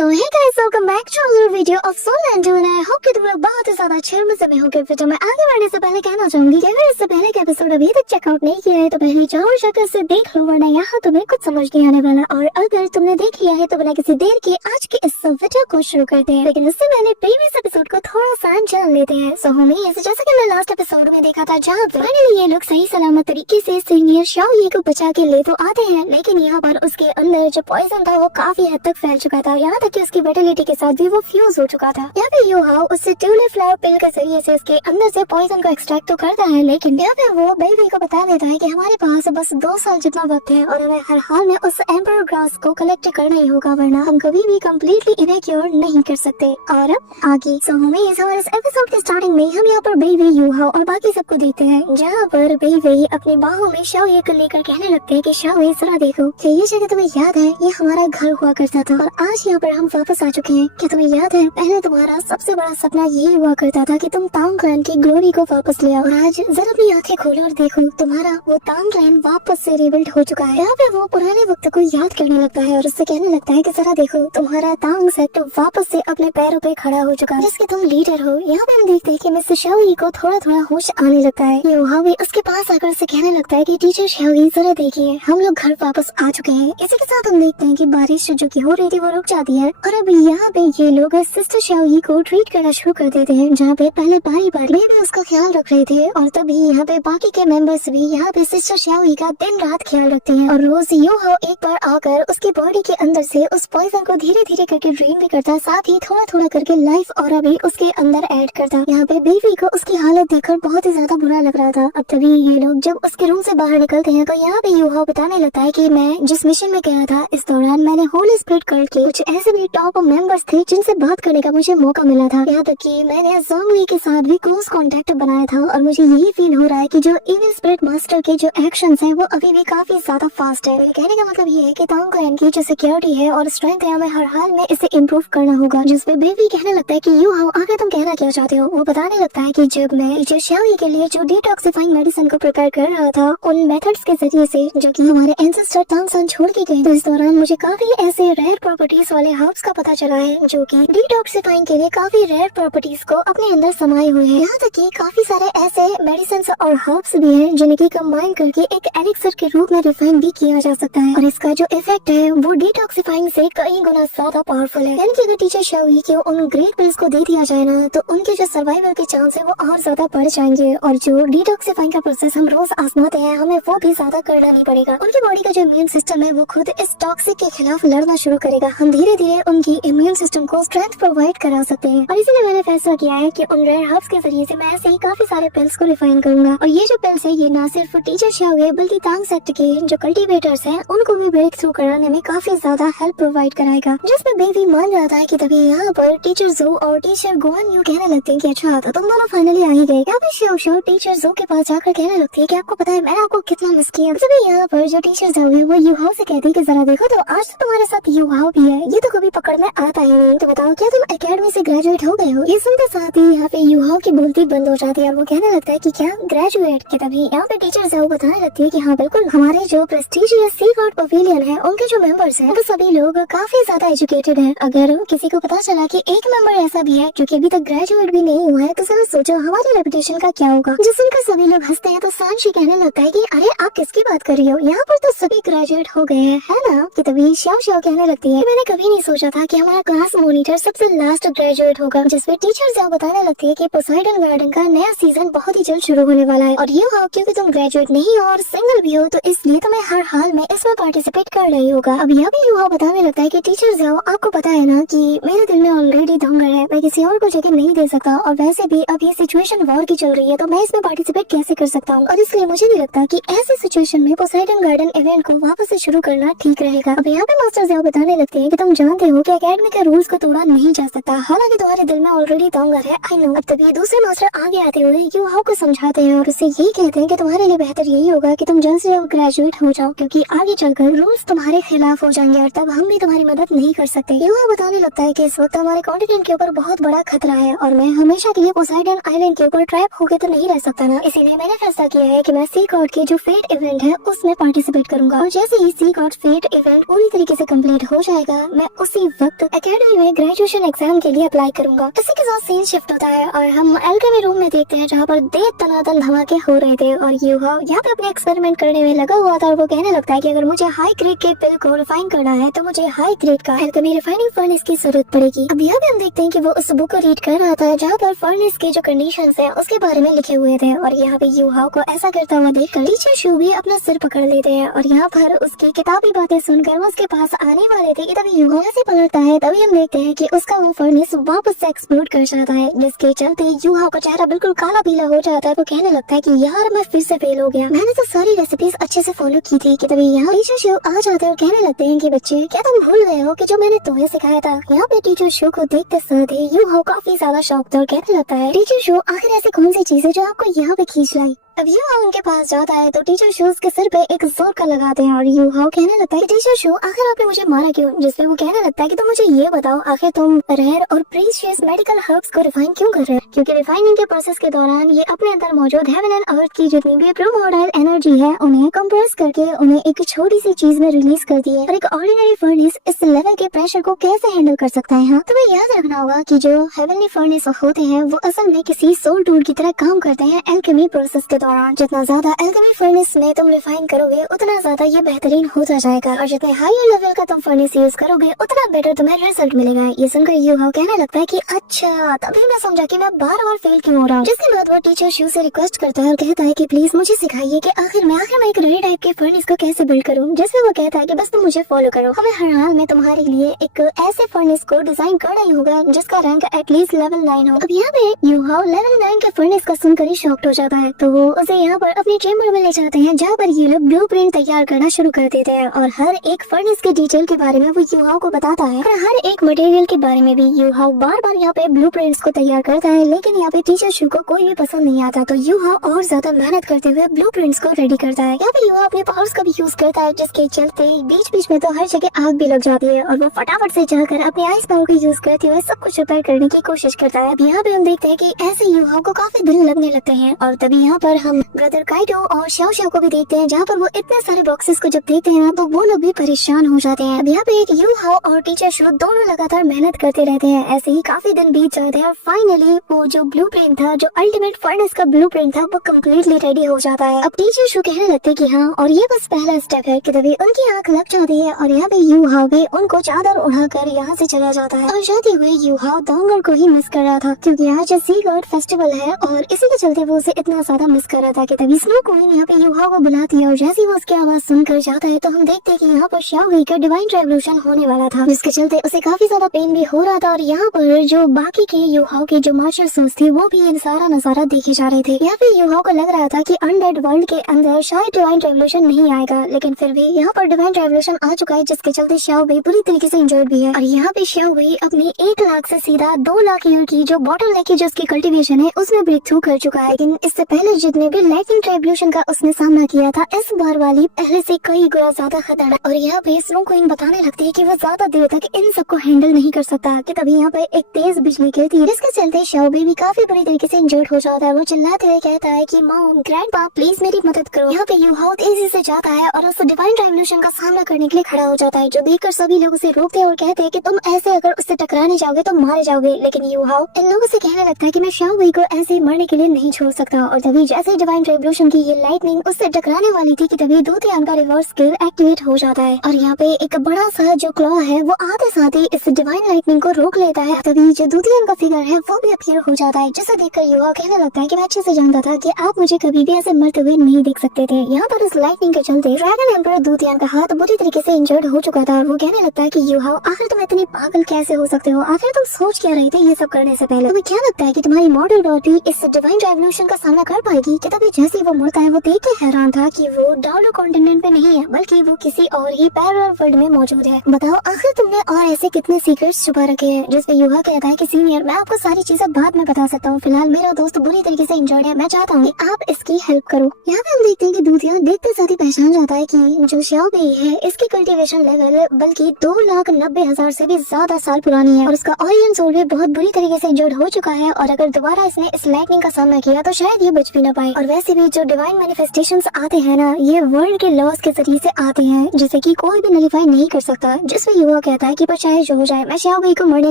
So hey guys, welcome back to another video of Soul and Do, and I hope कि तुम लोग बहुत ही ज्यादा अच्छे मजे में होगे। वीडियो में आगे बढ़ने से पहले कहना चाहूंगी कि अगर इससे पहले का एपिसोड अभी तक चेकआउट नहीं किया है तो पहले जाओ जाकर से देख लो, वरना यहाँ तुम्हें कुछ समझ नहीं आने वाला। और अगर तुमने देख लिया है तो बिना किसी देर के आज के इस वीडियो को शुरू करते हैं, लेकिन इससे पहले प्रीवियस एपिसोड को थोड़ा सा जान लेते हैं। सो होमी, जैसे कि हमने लास्ट एपिसोड में देखा था जहाँ फाइनली ये लोग सही सलामत तरीके से सीनियर शाओ को बचा के ले तो आते हैं, लेकिन यहाँ पर उसके अंदर जो पॉइजन था वो काफी हद तक फैल चुका था, यहाँ तक कि उसकी विटलिटी के साथ भी वो फ्यूज हो चुका था। यहाँ पे यू हाओ उससे ट्यूलिप फ्लावर पिल के जरिए से उसके अंदर से पॉइजन को एक्सट्रैक्ट तो करता है, लेकिन यहाँ पे वो बेबी को बता देता है कि हमारे पास बस 2 साल जितना वक्त है और हमें हर हाल में उस एम्पर ग्रास को कलेक्ट करना ही होगा, वरना हम कभी भी कम्प्लीटली इवेक्यूर नहीं कर सकते। और अब आगे हमारे इस एपिसोड के स्टार्टिंग में हम यहाँ पर बेबी, यू हाओ और बाकी सबको देखते हैं, जहाँ पर बेबी अपनी बाहों में शाओ को लेकर कहने लगते हैं कि शाओ जरा देखो कि ये जगह तुम्हें याद है, ये हमारा घर हुआ करता था और आज यहाँ पर हम वापस आ चुके हैं। क्या तुम्हें याद है पहले तुम्हारा सबसे बड़ा सपना यही हुआ करता था कि तुम तांग क्लैन की ग्लोरी को वापस ले आओ, और आज जरा अपनी आंखें खोलो और देखो तुम्हारा वो तांग क्लैन वापस से रिबिल्ड हो चुका है। यहाँ पे वो पुराने वक्त को याद करने लगता है और उससे कहने लगता है कि जरा देखो तुम्हारा तांग सेट वापस से अपने पैरों पे खड़ा हो चुका है, जिसके तुम लीडर हो। यहाँ पे हम देखते हैं कि मिस्टर शाओई को थोड़ा थोड़ा होश आने लगता है। यहाँ भी उसके पास आकर से कहने लगता है कि टीचर शाओई जरा देखिए हम लोग घर वापस आ चुके हैं। इसी के साथ हम देखते हैं कि बारिश जो की हो रही थी वो रुक जाती है और अब यहाँ पे ये लोग सिस्टर शाओई को ट्रीट करना शुरू कर देते हैं, जहाँ पे पहले बारी बारी में भी उसका ख्याल रख रहे थे और तभी यहाँ पे बाकी के मेंबर्स भी यहाँ पे सिस्टर शाओई का दिन रात ख्याल रखते हैं। और रोज यू हाओ एक बार आकर उसकी बॉडी के अंदर से उस पॉइजन को धीरे धीरे करके ड्रेन भी करता, साथ ही थोड़ा थोड़ा करके लाइफ और भी उसके अंदर ऐड करता। यहाँ पे बेबी को उसकी हालत देखकर बहुत ही ज्यादा बुरा लग रहा था। अब तभी ये लोग जब उसके रूम से बाहर निकलते हैं तो यहाँ पे यू हाओ बताने लगता है कि मैं जिस मिशन में गया था इस दौरान मैंने होली स्प्लिट कल्ट के कुछ ऐसे भी टॉप मेंबर्स थे जिनसे बात करने का मुझे मौका मिला था, यहाँ तक कि मैंने ज़ोंग के साथ भी क्लोज कांटेक्ट बनाया था और मुझे यही फील हो रहा है कि जो इविल स्पिरिट मास्टर के जो एक्शंस हैं वो अभी भी काफी ज्यादा फास्ट है। कहने का मतलब ये है कि तांग क्लैन की जो सिक्योरिटी है और स्ट्रेंथ है हमें हर हाल में इसे इम्प्रूव करना होगा। जिसपे बेबी कहने लगता है कि यू हाओ आगे तुम कहना क्या चाहते हो। वो बताने लगता है कि जब मैं टीचर शाओई के लिए जो डिटॉक्सिफाइंग मेडिसिन को प्रिपेयर कर रहा था उन मेथड्स के जरिए से जो कि हमारे एंसेस्टर तांग सन छोड़ के गए, तो इस दौरान मुझे काफी ऐसे रेयर प्रॉपर्टीज वाले हर्ब्स का पता चला है जो कि डिटॉक्सिफाइंग के लिए काफी रेयर प्रॉपर्टीज को अपने अंदर समाये हुए हैं। यहाँ तक कि काफी सारे ऐसे मेडिसिन और हर्ब्स भी हैं जिन्हें की कंबाइन करके एक एलिक्सर के रूप में रिफाइन भी किया जा सकता है और इसका जो इफेक्ट है वो डिटॉक्सिफाइंग से कई गुना ज्यादा पावरफुल है। यानी कि अगर टीचर शाओई को उन ग्रेट पिल्स को दे दिया जाए ना तो उनके जो सर्वाइवल के चांस है वो और ज्यादा बढ़ जाएंगे और जो डिटॉक्सिफाइंग का प्रोसेस हम रोज आजमाते हैं हमें वो भी ज्यादा करना नहीं पड़ेगा। उनकी बॉडी का जो इम्यून सिस्टम है वो खुद इस टॉक्सिक के खिलाफ लड़ना शुरू करेगा। हम धीरे धीरे उनकी इम्यून सिस्टम को स्ट्रेंथ प्रोवाइड करा सकते हैं और इसीलिए मैंने फैसला किया है कि उन रेयर हर्ब्स के जरिए से मैं ऐसे ही काफी सारे पिल्स को रिफाइन करूंगा। और ये जो पिल्स है ये ना सिर्फ टीचर शाओई बल्कि तांग सेक्ट के जो कल्टीवेटर्स हैं उनको भी ब्रेक थ्रू कराने में काफी ज्यादा हेल्प प्रोवाइड कराएगा। जिसमें बेबी मान रहा था कि तभी यहाँ पर टीचर जो और टीचर गुआन यू कहने लगते हैं कि अच्छा तो तुम दोनों फाइनली आ ही गए। यहाँ पे शाओ टीचर जो के पास जाकर कहने लगती है कि आपको पता है मैंने आपको कितना मिस किया। तभी यहाँ पर जो टीचर जो है वो यू हाओ से कहती है कि जरा देखो तो आज तो तुम्हारे साथ यू हाओ भी है, ये तो कभी पकड़ में आता ही नहीं, तो बताओ क्या तुम एकेडमी से ग्रेजुएट हो गए हो। ये सुनते साथ ही यहाँ पे यू हाओ की बोलती बंद हो जाती है और वो कहने लगता है कि क्या ग्रेजुएट के। तभी यहाँ पे टीचर जो बताने लगती है कि हाँ बिल्कुल हमारे जो प्रेस्टिजियस सी गॉड पवेलियन है उनके जो मेंबर्स हैं वो सभी लोग काफी ज्यादा एजुकेटेड हैं। अगर किसी को पता चला कि एक मेंबर ऐसा भी है जो कि अभी तक ग्रेजुएट भी नहीं हुआ है तो जरा सोचो हमारी रेपुटेशन का क्या होगा। जिस सुनकर सभी लोग हंसते हैं तो सांशी कहने लगता है कि अरे आप किसकी बात कर रही हो, यहाँ पर तो सभी ग्रेजुएट हो गए हैं है ना। कि तभी शाओ कहने लगती है मैंने कभी नहीं सोचा था कि हमारा क्लास मॉनिटर सबसे लास्ट ग्रेजुएट होगा। जिसपे टीचर जो बताने लगती है कि पोसाइडन गार्डन का नया सीजन बहुत ही जल्द शुरू होने वाला है और ये हो क्योंकि तुम ग्रेजुएट नहीं हो और सिंगल भी हो तो इसलिए तुम्हें हर हाल में इसमें पार्टिसिपेट कर रही होगा। अब यह भी युवा बताने लगता है कि टीचर जो आपको पता है ना कि मेरे दिल में ऑलरेडी दंग है, मैं किसी और को जगह नहीं दे सकता और वैसे भी अब ये सिचुएशन वॉर की चल रही है तो मैं इसमें पार्टिसिपेट कैसे कर सकता हूँ और इसलिए मुझे नहीं लगता कि ऐसी सिचुएशन में पोसाइडन गार्डन इवेंट को वापस से शुरू करना ठीक रहेगा। अब यहाँ पे मास्टर जो बताने लगते हैं कि तुम जानते हो कि एकेडमी के रूल्स को तोड़ा नहीं जा सकता, हालांकि तुम्हारे दिल में ऑलरेडी दंगर है आई नो। अब तभी दूसरे मास्टर आगे आते हुए यू हाओ को समझाते हैं और उससे यही कहते हैं कि तुम्हारे लिए बेहतर यही होगा कि तुम जल्द से जल्द ग्रेजुएट हो जाओ क्योंकि आगे चलकर रूल्स तुम्हारे खिलाफ हो जाएंगे और तब हम भी तुम्हारी मदद नहीं कर सकते। यू हाओ बताने लगता है कि इस वक्त हमारे कॉन्टिनेंट के ऊपर बहुत बड़ा खतरा है और मैं हमेशा के लिए पोसाइडन आइलैंड के ऊपर ट्रैप होकर तो नहीं रह सकता ना, इसीलिए मैंने फैसला किया है कि मैं सी गॉड की जो फेट इवेंट है उसमें पार्टिसिपेट करूंगा और जैसे ही सी गॉड फेट इवेंट पूरी तरीके से कंप्लीट हो जाएगा मैं उस उसी वक्त एकेडमी में ग्रेजुएशन एग्जाम के लिए अप्लाई करूंगा। इसी के साथ सीन शिफ्ट होता है और हम एल्केमी रूम में देखते हैं जहाँ पर दे तनातन धमाके हो रहे थे और यूहाव यहाँ पे अपने एक्सपेरिमेंट करने में लगा हुआ था और वो कहने लगता है कि अगर मुझे हाई ग्रेड के पिल को रिफाइन करना है तो मुझे हाई ग्रेड का एल्केमी रिफाइनिंग फर्नेस की जरूरत पड़ेगी। अब यहाँ पे हम देखते हैं कि वो उस बुक को रीड कर रहा था जहाँ पर फर्नेस के जो कंडीशंस है उसके बारे में लिखे हुए थे और यहाँ पे यूहाव को ऐसा करता हुआ देखकर टीचर शू भी अपना सिर पकड़ लेते हैं और यहाँ पर उसकी किताबी बातें सुनकर वो उसके पास आने वाले थे कि तभी यूहाव ऐसे पलटता है। तभी हम देखते हैं कि उसका वो फर्नेस वापस से एक्सप्लोड कर जाता है जिसके चलते यूहाव का चेहरा बिल्कुल काला पीला हो जाता है। वो कहने लगता है कि यार मैं फिर से फेल हो गया, मैंने तो सारी रेसिपीज अच्छे से फॉलो की थी। कि तभी यहाँ टीचर शू आ जाते हैं और कहने लगते हैं कि बच्चे क्या तुम भूल गए हो कि जो मैंने तुम्हें सिखाया था। यहाँ पे टीचर शू को देखते साथ ही यूहाव काफी ज्यादा शॉक था और कहने लगता है टीचर शू आखिर ऐसी कौन सी चीज है जो आपको यहाँ पे खींच लाई। अब यूहाव उनके पास जाता है तो टीचर शू उसके सिर पे एक जोर का लगाते हैं और यूहाव कहने लगता है टीचर शू आखिर आपने मुझे मारा क्यों। जिसपे वो कहने लगता है कि तुम मुझे ये बताओ आखिर तुम रेयर और प्रीशियस मेडिकल हर्ब्स को रिफाइन क्यों कर रहे हो। क्योंकि रिफाइनिंग के प्रोसेस के दौरान ये अपने अंदर मौजूद हेवन एंड अर्थ की जितनी भी प्रोमोडाइल एनर्जी है उन्हें कंप्रेस करके उन्हें एक छोटी सी चीज में रिलीज करती है और एक ऑर्डिनरी फर्नेस इस लेवल के प्रेशर को कैसे हैंडल कर सकता है। हाँ, तुम्हें याद रखना होगा कि जो हेवनली फर्नेस होते हैं वो असल में किसी सोल टूल की तरह काम करते हैं एल्केमी प्रोसेस के दौरान। जितना ज्यादा एल्केमी फर्नेस में तुम रिफाइन करोगे उतना ज्यादा ये बेहतरीन होता जाएगा और जितने हायर लेवल का तुम फर्नेस यूज करोगे उतना बेटर तुम्हें रिजल्ट मिलेगा। ये सुनकर यूहाव कहने लगता है कि अच्छा, तभी मैं समझा कि मैं बार बार फेल क्यों हो रहा हूँ। जिसके बाद वो टीचर शू से रिक्वेस्ट करता है और कहता है कि प्लीज मुझे सिखाइए कि आखिर मैं एक नई टाइप के फर्नेस को कैसे बिल्ड करूँ। जिसमें वो कहता है कि बस तुम मुझे फॉलो करो, हमें हर हाल में तुम्हारे लिए एक ऐसे फर्नेस को डिजाइन करना ही होगा जिसका रैंक एटलीस्ट लेवल 9 हो। अब यहाँ पे यूहाव लेवल 9 के फर्नेस का सुनकर ही शॉक्ड हो जाता है तो वो उसे यहाँ पर अपनी चेम्बर में ले जाते हैं जहाँ पर ये लोग ब्लूप्रिंट तैयार करना शुरू कर देते हैं और हर एक फर्नेस के डिटेल के बारे में वो यूहाव को बताता है और हर एक मटेरियल के बारे में भी यूहाव बार बार यहाँ पे ब्लूप्रिंट्स को तैयार करता है। लेकिन यहाँ पे टीचर शू को कोई भी पसंद नहीं आता तो यूहाव और ज्यादा मेहनत करते हुए ब्लूप्रिंट्स को रेडी करता है। यहाँ पे यूहाव अपने पावर्स का भी यूज करता है जिसके चलते बीच बीच में तो हर जगह आग भी लग जाती है और वो फटाफट से जाकर अपने आइस पावर को यूज करते हुए सब कुछ रिपेयर करने की कोशिश करता है। यहाँ पे हम देखते हैं कि ऐसे यूहाव को काफी दिन लगने लगते हैं और तभी यहाँ पर हम ब्रदर काइटो और शाओ शाओ को भी देखते हैं जहाँ पर वो इतने सारे बॉक्सेस को जब देखते हैं तो वो लोग भी परेशान हो जाते हैं। अब यहाँ पे एक यूहाव और टीचर शू दोनों लगातार मेहनत करते रहते हैं। ऐसे ही काफी दिन बीत जाते हैं और फाइनली वो जो ब्लूप्रिंट था, जो अल्टीमेट फर्नेस का ब्लूप्रिंट था, वो कम्प्लीटली रेडी हो जाता है। अब टीचर शू कहने लगते कि हाँ और ये बस पहला स्टेप है कि तभी उनकी आंख लग जाती है और यहाँ पे यूहाव भी उनको चादर उड़ाकर यहाँ से चला जाता है। और जाते हुए यूहाव डोंगर को ही मिस कर रहा था क्योंकि आज सी गॉड फेस्टिवल है और इसी के चलते वो उसे इतना ज्यादा मिस कर रहा था कि तभी स्नो क्वीन यहाँ पे यूहाव को बुलाती है और जैसे वो उसकी आवाज सुनकर जाता है तो हम देखते हैं कि यहाँ पर शाओ का डिवाइन रेवोल्यूशन होने वाला था जिसके चलते उसे काफी ज्यादा पेन भी हो रहा था और यहाँ पर जो बाकी के यूहाव के जो मार्शल सूट्स थे वो भी ये सारा नजारा देखे जा रहे थे। यहाँ पे यूहाव को लग रहा था कि अनडेड वर्ल्ड के अंदर शायद डिवाइन रेवोल्यूशन नहीं आएगा, लेकिन फिर भी यहाँ पर डिवाइन रेवोल्यूशन आ चुका है जिसके चलते शाओ बुरी तरीके से इंजर्ड भी है। और यहाँ पे शाओ अपनी 1 लाख से सीधा 2 लाख ईयर की जो बॉटल नेक की जो उसकी कल्टीवेशन है उसमें ब्रेक थ्रू कर चुका है। लेकिन इससे पहले जितने भी लाइटनिंग रेवोल्यूशन का उसने सामना किया था इस बार वाली पहले से कई गुना ज्यादा खतरनाक। और यहाँ पे स्नो क्वीन बताने लगती है कि वो ज्यादा देर तक इन सबको हैंडल नहीं कर सकता कि तभी यहाँ पे एक तेज बिजली गिरती है जिसके चलते शाओ भी काफी बुरी तरीके से इंजर्ड हो जाता है। वो चिल्लाते हुए कहता है कि मॉम, ग्रैंडपा, प्लीज मेरी मदद करो। यहाँ पे यूहाव तेजी से जाता है और उस डिवाइन रेवोल्यूशन का सामना करने के लिए खड़ा हो जाता है जो देखकर सभी लोग उसे रोकते हैं और कहते हैं कि तुम ऐसे अगर उससे टकराने जाओगे तो मारे जाओगे। लेकिन यूहाव इन लोगों से कहने लगता है कि मैं शाओ को ऐसे मरने के लिए नहीं छोड़ सकता। और तभी जैसे डिवाइन रेवोल्यूशन की ये लाइटनिंग उससे टकराने वाली थी कि तभी दूतियान का रिवर्स स्किल एक्टिवेट हो जाता है और यहाँ पे एक बड़ा सा जो क्लॉ है वो आते साथ ही इस डिवाइन लाइटनिंग को रोक लेता है। तभी जो दूतियान का फिगर है वो भी अपीयर हो जाता है जिसे देखकर युवा कहने लगता है कि मैं अच्छे से जानता था कि आप मुझे कभी भी ऐसे मरते हुए नहीं देख सकते थे। यहाँ पर इस लाइटनिंग के चलते ड्रैगन एम्परर दूतियान का हाथ बुरी तरीके से इंजर्ड हो चुका था और वो कहने लगता है कि युवा आखिर तुम इतनी पागल कैसे हो सकते हो, आखिर तुम सोच क्या रहे थे ये सब करने से पहले। तुम्हें क्या लगता है कि तुम्हारी मॉडल डॉटी इस डिवाइन रेवोल्यूशन का सामना कर पाएगी। कि तभी जैसे ही वो मुड़ता है वो देख के हैरान था कि वो डाउलो कॉन्टिनेंट पे नहीं है बल्कि वो किसी और ही पैरेलल वर्ल्ड में मौजूद है। बताओ आखिर तुमने और ऐसे कितने सीक्रेट्स छुपा रखे हैं। जिसपे युवा कहता है कि सीनियर, मैं आपको सारी चीजें बाद में बता सकता हूँ, फिलहाल मेरा दोस्त बुरी तरीके से इंजर्ड है, मैं चाहता हूँ कि आप इसकी हेल्प करो। यहाँ पे हम देखते हैं कि दूतिया देखते साथ ही पहचान जाता है कि जो शाओ बेई है इसकी कल्टीवेशन लेवल बल्कि 2,90,000 से भी ज्यादा साल पुराना पुरानी है और उसका ऑरियन सोल भी बहुत बुरी तरीके से इंजर्ड हो चुका है और अगर दोबारा इसने इस लाइटनिंग का सामना किया तो शायद ये बच भी ना पाए। और वैसे भी जो डिवाइन मैनिफेस्टेशंस आते हैं ना, ये वर्ल्ड के लॉस के जरिए से आते हैं जिसे कि कोई भी नलीफाई नहीं कर सकता। जिसमें युवा कहता है कि पर चाहे जो हो जाए मैं शाओ वेई को मरने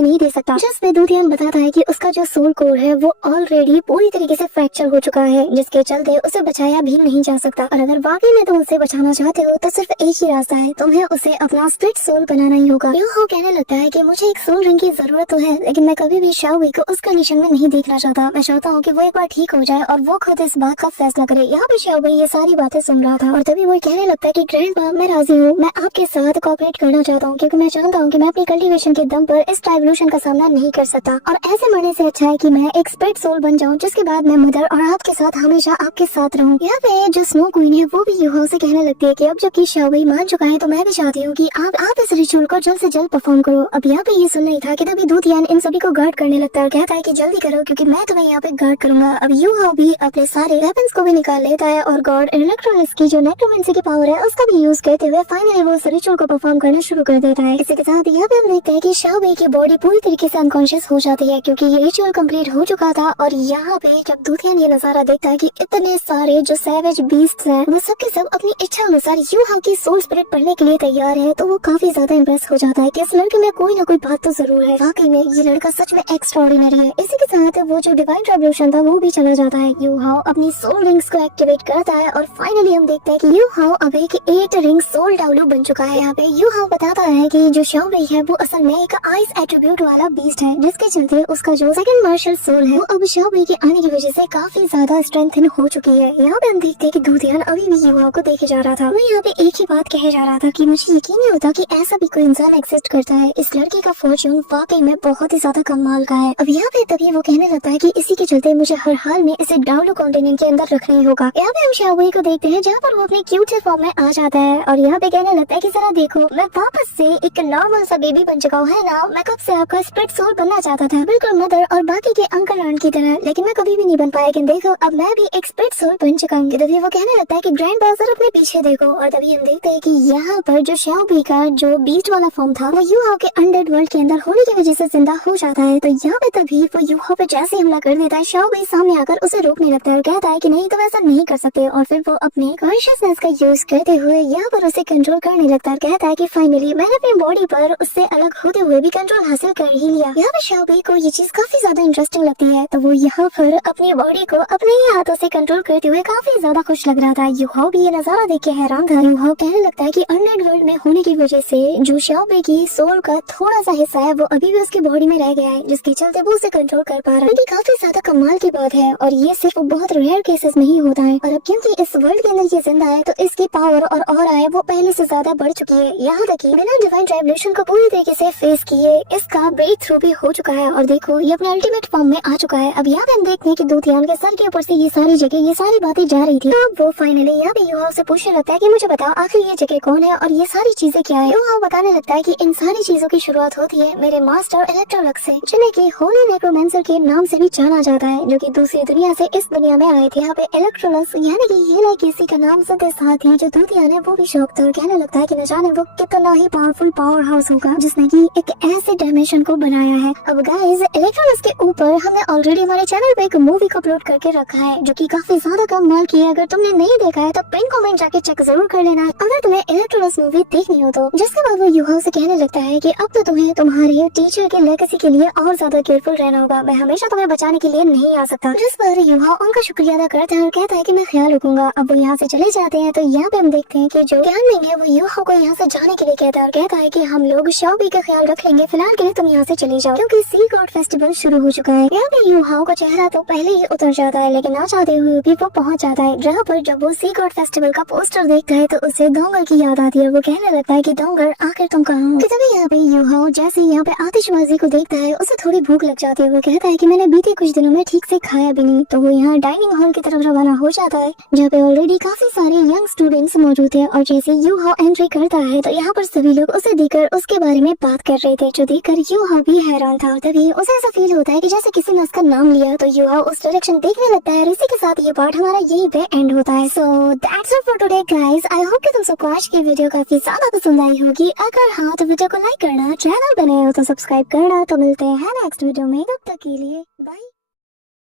नहीं दे सकता। जिसमें दूधियान बताता है कि उसका जो सोल कोर है वो ऑलरेडी पूरी तरीके से फ्रैक्चर हो चुका है, जिसके चलते उसे बचाया भी नहीं जा सकता। और अगर वाकई में तुम उसे बचाना चाहते हो तो सिर्फ एक ही रास्ता है, तुम्हें उसे अपना स्प्लिट सोल बनाना ही होगा। यूहाओ कहने लगता है कि मुझे एक सोल रिंग की जरूरत तो है, लेकिन मैं कभी भी शाओ वेई को उस कंडीशन में नहीं देखना चाहता। मैं चाहता हूँ कि वो एक बार ठीक हो जाए और वो खुद इस बात का फैसला करे। यहाँ पे शाओ वेई ये सारी बातें सुन रहा था और तभी वो कहने लगता है कि ग्रैंडपा मैं राजी हूँ, मैं आपके साथ कोऑपरेट करना चाहता हूँ क्योंकि मैं जानता हूँ कि मैं अपनी कल्टीवेशन के दम पर इस ट्राइब्यूलेशन का सामना नहीं कर सकता और ऐसे मरने से अच्छा है कि मैं एक स्प्लिट सोल बन जाऊँ, जिसके बाद मैं मदर और आपके साथ हमेशा आपके साथ रहूँ। यहाँ पे जो स्नो क्वीन है वो भी यूहाओ से कहने लगती है कि अब जबकि शाओ वेई मान चुका है तो मैं भी चाहती हूँ कि आप इस रिचुअल को जल्द से जल्द परफॉर्म करो। अब यहाँ पे ये सुन नहीं था कि तभी दूधियान इन सभी को गार्ड करने लगता है और कहता है कि जल्दी करो क्योंकि मैं तुम्हें यहाँ पे गार्ड करूंगा। अब यूहाओ भी अपने सारे वेपन्स को भी निकाल लेता है और गॉड इलेक्ट्रोनिक्स की जो नेक्रोमेंसी की पावर है उसका भी यूज करते हुए फाइनली वो रिचुअल को परफॉर्म करना शुरू कर देता है। इसी के साथ यहाँ पे हम देखते हैं कि शाओ वेई की बॉडी पूरी तरीके से अनकॉन्शियस हो जाती है क्योंकि ये रिचुअल कंप्लीट हो चुका था। और यहाँ पे जब दूधियान ये नजारा देखता है कि इतने सारे जो सैवेज बीस्ट्स हैं वो सब के सब अपनी इच्छा अनुसार यूहाओ की सोल स्पिरिट पढ़ने के लिए तैयार है, तो वो काफी ज्यादा इम्प्रेस हो जाता है कि इस लड़के में कोई ना कोई बात तो जरूर है, वाकई में ये लड़का सच में एक्स्ट्राऑर्डिनरी है। इसी के साथ वो जो डिवाइन ट्राइब्यूलेशन था वो भी चला जाता है। यूहाओ अपनी सोल रिंग्स को एक्टिवेट करता है और फाइनली हम देखते हैं कि यूहाओ अब एक 8 रिंग सोल डाउलो बन चुका है। यहाँ पे यूहाओ बताता है कि जो शाओ वेई है वो असल में एक आइस एट्रीब्यूट वाला बीस्ट है, जिसके चलते उसका जो सेकंड मार्शल सोल है वो अब शाओ वेई के आने की वजह से काफी ज्यादा स्ट्रेंथन हो चुकी है। यहाँ पे हम देखते हैं कि दूधियान अभी भी यूहाओ को देखे जा रहा था। वो यहाँ पे एक ही बात कहे जा रहा था कि मुझे यकीन नहीं होता कि ऐसा भी कोई इंसान एक्सिस्ट करता है। इस लड़के का फॉर्च्यून वाकई में बहुत ही ज्यादा कमाल का है। अब यहाँ पे तभी वो कहने लगता है कि इसी के चलते मुझे हर हाल में इसे डाउलो कॉन्टिनेंट के अंदर रखना ही होगा। यहाँ पे हम शाओ वेई को देखते हैं जहाँ पर वो अपने क्यूट से फॉर्म में आ जाता है और यहाँ पे कहने लगता है कि जरा देखो मैं वापस से एक नॉर्मल सा बेबी बन चुका हूँ, है ना। मैं कब से आपका स्प्लिट सोल बनना चाहता था, बिल्कुल मदर और बाकी के अंकल आंट की तरह, लेकिन मैं कभी भी नहीं बन पाया। लेकिन देखो अब मैं भी एक स्प्लिट सोल बन चुका हूँ। तभी वो कहने लगता है कि ग्रैंडपा जरा अपने पीछे देखो और तभी हम देखते हैं कि यहाँ पर जो शाओ वेई का जो बीस्ट वाला फॉर्म था वो यूहाओ के अनडेड वर्ल्ड के अंदर होने की वजह से जिंदा हो जाता है। तो यहाँ पे तभी वो यूहाओ पे जैसे हमला कर देता है, शाओ वेई सामने आकर उसे रोकने लगता है और कहता है कि नहीं तुम ऐसा नहीं कर सकते। और फिर वो अपने कॉन्शियसनेस का यूज करते हुए यहाँ पर उसे कंट्रोल करने लगता है और कहता है कि फाइनली मैंने अपनी बॉडी पर उससे अलग होते हुए भी कंट्रोल हासिल कर ही लिया। यहाँ पे शाओ वेई को ये चीज काफी ज्यादा इंटरेस्टिंग लगती है, तो वो यहाँ पर अपनी बॉडी को अपने ही हाथों से कंट्रोल करते हुए काफी ज्यादा खुश लग रहा था। यूहाओ भी ये नजारा देख के हैरान था। यूहाओ कहने लगता है कि अनडेड वर्ल्ड में होने की वजह से जो शाओ वेई की सोल का थोड़ा सा हिस्सा है वो अभी भी उसकी बॉडी में रह गया है, जिसके चलते वो उसे कंट्रोल कर पा रहा है। काफी ज्यादा कमाल की बात है और ये सिर्फ बहुत रेयर केसेस में ही होता है। और अब क्योंकि इस वर्ल्ड के अंदर ये जिंदा है तो इसकी पावर और ऑरा है वो पहले से ज्यादा बढ़ चुकी है। यहाँ तक कि बिना डिवाइन ट्राइब्यूलेशन को पूरी तरीके से फेस किए इसका ब्रेक थ्रू भी हो चुका है और देखो ये अपने अल्टीमेट फॉर्म में आ चुका है। अब यहाँ पे हम देखते हैं कि दूधियान के सर के ऊपर से ये सारी जगह ये सारी बातें जा रही थी। तो वो फाइनली यहाँ पे यूहाओ से पूछने लगता है कि मुझे बताओ आखिर ये जगह कौन है और ये सारी चीजें क्या है। यूहाओ बताने लगता है कि इन सारी चीजों की शुरुआत होती है मेरे मास्टर इलेक्ट्रोलक्स से, जिन्हें की होली नेक्रोमेंसर के नाम से भी जाना जाता है, जो कि दूसरी दुनिया से इस दुनिया में आए थे। यहाँ पे इलेक्ट्रोलक्स यानी कि ये लाइक किसी का नाम सदस्य साथ है जो दूधियान है वो भी शौक था और कहने लगता है कि न जाने वो कितना ही पावरफुल पावर हाउस होगा जिसने की एक ऐसे डायमेंशन को बनाया है। अब गाइस इलेक्ट्रोलक्स के ऊपर हमने ऑलरेडी हमारे चैनल पे एक मूवी को अपलोड करके रखा है जो कि काफी ज्यादा कमाल की है। अगर तुमने नहीं देखा है तो पिन कमेंट जाके चेक जरूर कर लेना अगर तुम्हें इलेक्ट्रोलक्स मूवी देखनी हो तो। जिसके बाद वो यूहाओ से कहने लगता है कि अब तो तुम्हें तुम्हारे टीचर के लेगेसी के लिए और ज्यादा केयरफुल रहना होगा, मैं हमेशा तुम्हें बचाने के लिए नहीं आ सकता। जिस पर यूहाओ उनका शुक्रिया अदा करता है और कहता है कि मैं ख्याल रखूंगा। अब वो यहाँ से चले जाते हैं तो यहाँ पे हम देखते हैं कि जो ज्ञानमिंग है वो यूहाओ को यहाँ से जाने के लिए कहता है और कहता है कि हम लोग शाओ वेई का ख्याल रख लेंगे, फिलहाल के लिए तुम यहाँ से चले जाओ क्योंकि सी गॉड फेस्टिवल शुरू हो चुका है। यहाँ पे यूहाओ का चेहरा तो पहले ही उतर जाता है लेकिन ना चाहते हुए भी वो पहुँच जाता है, जहाँ पर जब वो सी गॉड फेस्टिवल का पोस्टर देखता है तो उसे डोंगर की याद आती है। वो कहने लगता है कि डोंगर आखिर तुम कहाँ हो। तभी यहाँ पे यूहाओ जैसे यहाँ पे आतिशबाजी को देखता है उसे थोड़ी भूख लग जाती है। वो कहता है कि मैंने बीते कुछ दिनों में ठीक से खाया भी नहीं, तो वो यहाँ डाइनिंग हॉल की तरफ रवाना हो जाता है जहाँ पे ऑलरेडी काफी सारे यंग स्टूडेंट्स मौजूद है और जैसे यूहाओ एंट्री करता है तो यहाँ पर सभी लोग उसे देखकर उसके बारे में बात कर रहे थे, जो देखकर यूहाओ भी हैरान था। तभी उसे ऐसा फील होता है कि जैसे किसी ने उसका नाम लिया, तो यूहाओ उस डायरेक्शन देखने लगता है और इसी के साथ ये पार्ट हमारा यही पे एंड होता है। So that's it for today guys. I hope कि तुम सबको आज की वीडियो काफी ज्यादा पसंद आई होगी। अगर हाँ तो वीडियो को लाइक करना, चैनल बने नए हो तो सब्सक्राइब करना। तो मिलते हैं नेक्स्ट वीडियो में, तब तक के लिए बाय।